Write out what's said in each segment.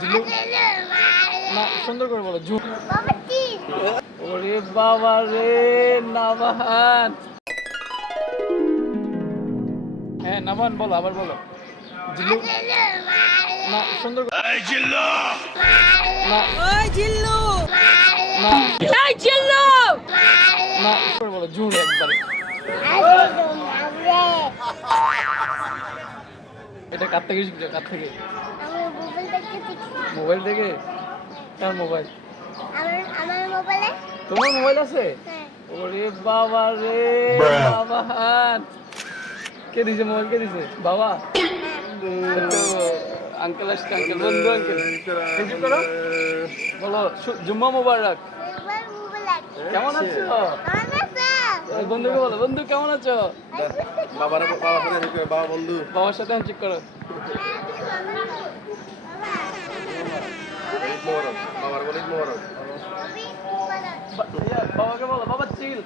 জিলু না সুন্দর করে বলো ঝু ওরে বাবা রে নাবান হ্যাঁ নাবান বলো আবার বলো জিলু না সুন্দর এই জিল্লু না ওই জিল্লু না এই জিল্লু না সুন্দর বলো ঝু একবার এটা কার থেকে শিখছো কার থেকে মোবাইল থেকে কার মোবাইল আমার মোবাইলে তোমার মোবাইল আছে ওরে বাবা রে বাবান কে দিছে মোবাইল কে দিছে বাবা আঙ্কেল আসছে আঙ্কেল বন্ধু আঙ্কেল কিছু করো বলো জুম্মা মোবারক কেমন আছো বন্ধুকে বলো বন্ধু কেমন আছো বাবা বন্ধু বাবার সাথে চেক করো বাবাকে বলো বাবা চিল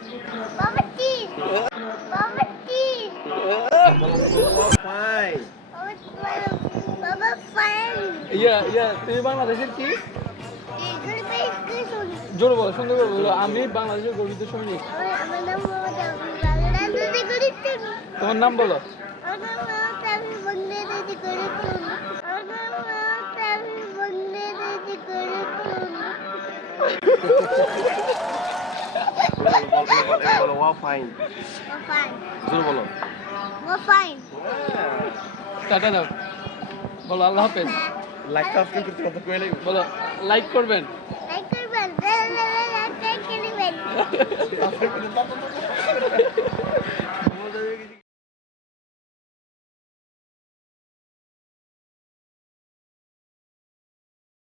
তুমি বাংলাদেশের কি জোর বলো সুন্দর করে বলো আমি বাংলাদেশের গর্বিত সৈনিক তোমার নাম বলো টাটা দাও বলো আল্লাহ হাফেজ বলো লাইক করবেন